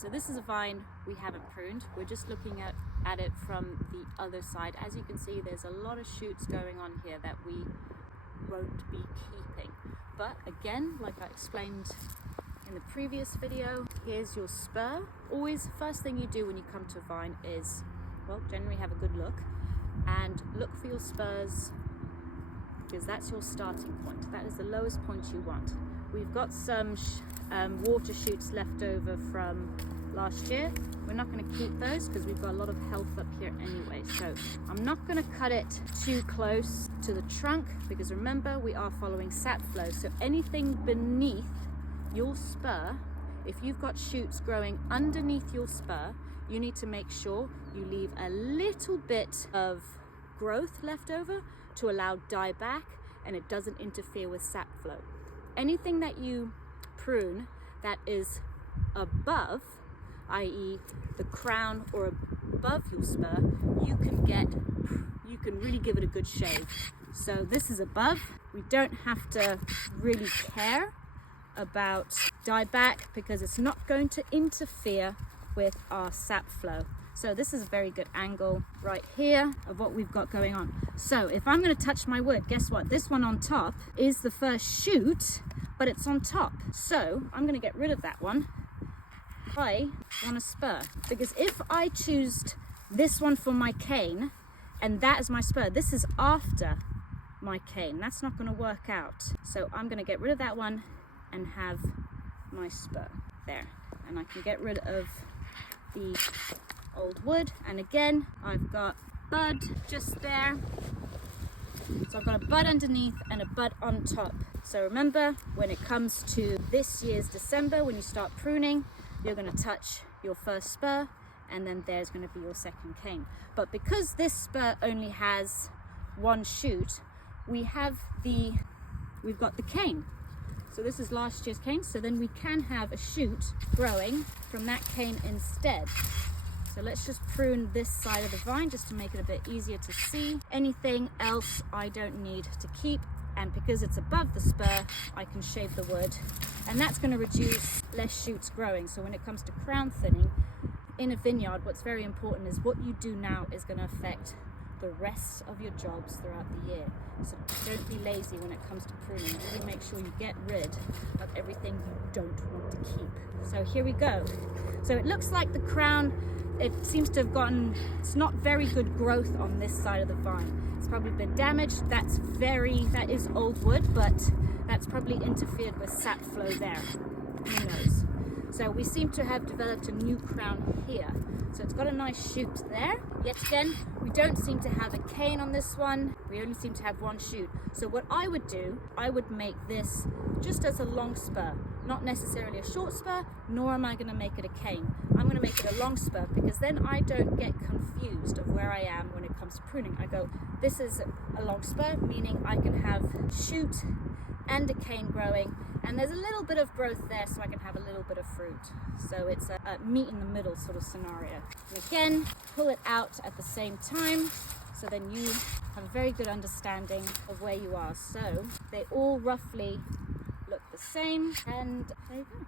So this is a vine we haven't pruned. We're just looking at it from the other side. As you can see, there's a lot of shoots going on here that we won't be keeping. But again, like I explained in the previous video, here's your spur. Always, first thing you do when you come to a vine is, well, generally have a good look and look for your spurs, because that's your starting point. That is the lowest point you want. We've got some water shoots left over from last year. We're not going to keep those because we've got a lot of health up here anyway. So I'm not going to cut it too close to the trunk, because remember, we are following sap flow. So anything beneath your spur, if you've got shoots growing underneath your spur, you need to make sure you leave a little bit of growth left over to allow dieback, and it doesn't interfere with sap flow. Anything that you prune that is above, i.e. the crown or above your spur, you can really give it a good shave. So this is above. We don't have to really care about dieback because it's not going to interfere with our sap flow. So this is a very good angle right here of what we've got going on. So if I'm going to touch my wood, guess what? This one on top is the first shoot, but it's on top. So I'm going to get rid of that one. I want a spur, because if I choose this one for my cane and that is my spur, this is after my cane. That's not going to work out. So I'm going to get rid of that one and have my spur there. And I can get rid of the old wood, and again I've got bud just there, so I've got a bud underneath and a bud on top. So remember, when it comes to this year's December, when you start pruning, you're going to touch your first spur, and then there's going to be your second cane. But because this spur only has one shoot, we've got the cane. So this is last year's cane, so then we can have a shoot growing from that cane instead. So let's just prune this side of the vine just to make it a bit easier to see. Anything else I don't need to keep, and because it's above the spur, I can shave the wood, and that's going to reduce less shoots growing. So when it comes to crown thinning in a vineyard, what's very important is what you do now is going to affect the rest of your jobs throughout the year. So don't be lazy when it comes to pruning. Really make sure you get rid of everything you don't want to keep. So here we go. So it looks like the crown, it seems to have it's not very good growth on this side of the vine. It's probably been damaged. That is old wood, but that's probably interfered with sap flow there. Who knows? So we seem to have developed a new crown here. So it's got a nice shoot there. Yet again, we don't seem to have a cane on this one. We only seem to have one shoot. So what I would do, I would make this just as a long spur, not necessarily a short spur, nor am I going to make it a cane. I'm going to make it a long spur, because then I don't get confused of where I am when it comes to pruning. I go, this is a long spur, meaning I can have shoot and a cane growing, and there's a little bit of growth there, so I can have a little bit of fruit. So it's a meet in the middle sort of scenario. And again, pull it out at the same time, so then you have a very good understanding of where you are. So they all roughly look the same, and there you go.